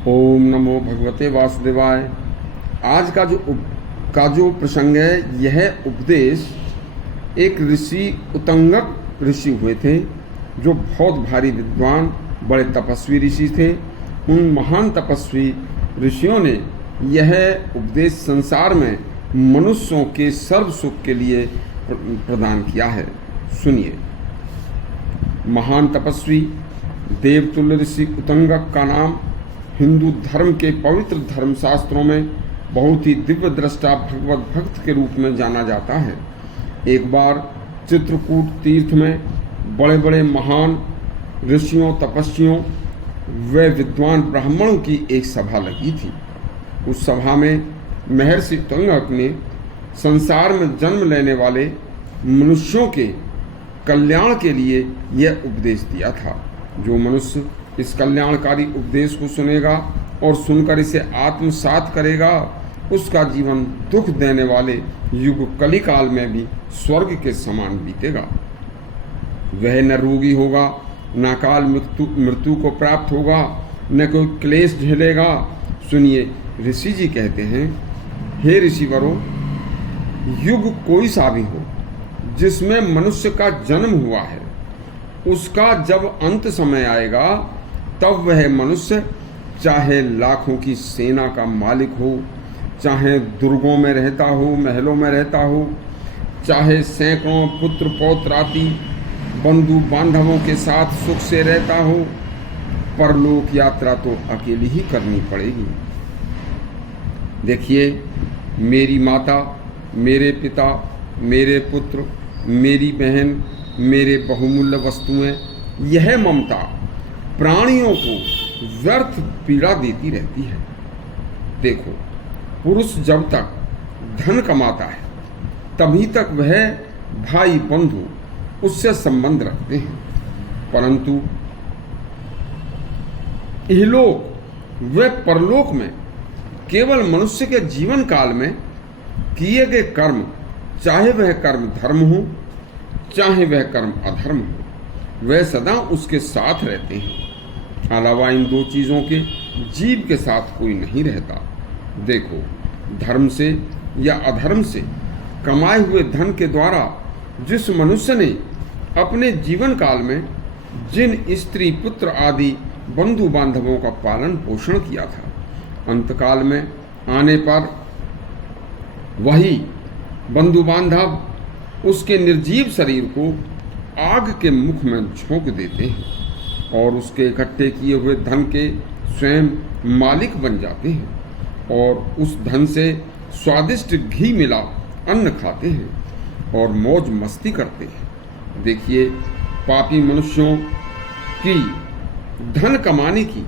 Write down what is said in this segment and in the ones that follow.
ओम नमो भगवते वासुदेवाय। आज का जो प्रसंग है, यह उपदेश एक ऋषि उतंगक ऋषि हुए थे, जो बहुत भारी विद्वान बड़े तपस्वी ऋषि थे। उन महान तपस्वी ऋषियों ने यह उपदेश संसार में मनुष्यों के सर्व सुख के लिए प्रदान किया है। सुनिए। महान तपस्वी देवतुल्य ऋषि उतंगक का नाम हिंदू धर्म के पवित्र धर्मशास्त्रों में बहुत ही दिव्य दृष्टा भगवत भक्त के रूप में जाना जाता है। एक बार चित्रकूट तीर्थ में बड़े बड़े महान ऋषियों, तपस्वियों व विद्वान ब्राह्मणों की एक सभा लगी थी। उस सभा में महर्षि उतंगक ने संसार में जन्म लेने वाले मनुष्यों के कल्याण के लिए यह उपदेश दिया था। जो मनुष्य इस कल्याणकारी उपदेश को सुनेगा और सुनकर इसे आत्मसात करेगा, उसका जीवन दुख देने वाले युग कलिकाल में भी स्वर्ग के समान बीतेगा। वह न रोगी होगा, न काल मृत्यु को प्राप्त होगा, न कोई क्लेश झेलेगा। सुनिए, ऋषि जी कहते हैं, हे ऋषिवरों, युग कोई सा भी हो जिसमें मनुष्य का जन्म हुआ है, उसका जब अंत समय आएगा तब वह मनुष्य चाहे लाखों की सेना का मालिक हो, चाहे दुर्गों में रहता हो, महलों में रहता हो, चाहे सैकड़ों पुत्र पौत्रादि बंधु बांधवों के साथ सुख से रहता हो, परलोक यात्रा तो अकेली ही करनी पड़ेगी। देखिए, मेरी माता, मेरे पिता, मेरे पुत्र, मेरी बहन, मेरे बहुमूल्य वस्तुएं, यह ममता प्राणियों को व्यर्थ पीड़ा देती रहती है। देखो, पुरुष जब तक धन कमाता है तभी तक वह भाई बंधु उससे संबंध रखते हैं, परंतु इहलोक व परलोक में केवल मनुष्य के जीवन काल में किए गए कर्म, चाहे वह कर्म धर्म हो, चाहे वह कर्म अधर्म हो, वह सदा उसके साथ रहते हैं। अलावा इन दो चीज़ों के जीव के साथ कोई नहीं रहता। देखो, धर्म से या अधर्म से कमाए हुए धन के द्वारा जिस मनुष्य ने अपने जीवन काल में जिन स्त्री पुत्र आदि बंधु बांधवों का पालन पोषण किया था, अंतकाल में आने पर वही बंधु बांधव उसके निर्जीव शरीर को आग के मुख में झोंक देते हैं और उसके इकट्ठे किए हुए धन के स्वयं मालिक बन जाते हैं और उस धन से स्वादिष्ट घी मिला अन्न खाते हैं और मौज मस्ती करते हैं। देखिए, पापी मनुष्यों की धन कमाने की,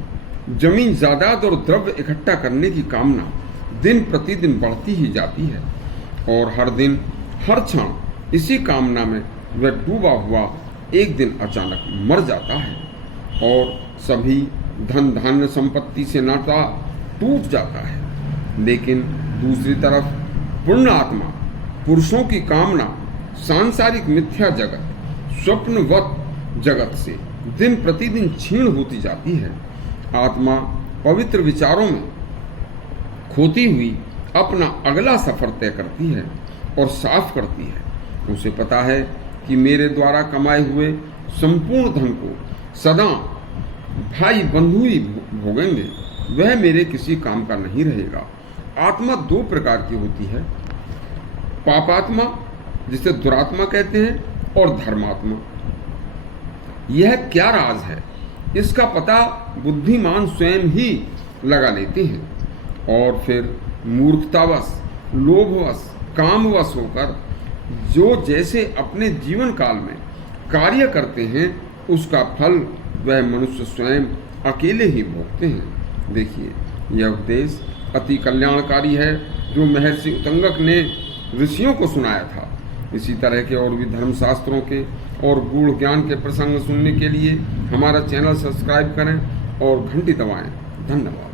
जमीन जायदाद और द्रव्य इकट्ठा करने की कामना दिन प्रतिदिन बढ़ती ही जाती है और हर दिन हर क्षण इसी कामना में वह डूबा हुआ एक दिन अचानक मर जाता है और सभी धन धान्य संपत्ति से नाता टूट जाता है। लेकिन दूसरी तरफ पूर्ण आत्मा पुरुषों की कामना सांसारिक मिथ्या जगत, स्वप्नवत जगत से दिन प्रतिदिन क्षीण होती जाती है। आत्मा पवित्र विचारों में खोती हुई अपना अगला सफर तय करती है और साफ करती है। उसे पता है कि मेरे द्वारा कमाए हुए संपूर्ण धन को सदा भाई बंधु ही भोगेंगे, वह मेरे किसी काम का नहीं रहेगा। आत्मा दो प्रकार की होती है, पापात्मा जिसे दुरात्मा कहते हैं और धर्मात्मा। यह क्या राज है, इसका पता बुद्धिमान स्वयं ही लगा लेते हैं और फिर मूर्खतावश, लोभवश, कामवश होकर जो जैसे अपने जीवन काल में कार्य करते हैं, उसका फल वह मनुष्य स्वयं अकेले ही भोगते हैं। देखिए, यह उपदेश अति कल्याणकारी है जो महर्षि उतंगक ने ऋषियों को सुनाया था। इसी तरह के और भी धर्मशास्त्रों के और गूढ़ ज्ञान के प्रसंग सुनने के लिए हमारा चैनल सब्सक्राइब करें और घंटी दबाएं। धन्यवाद।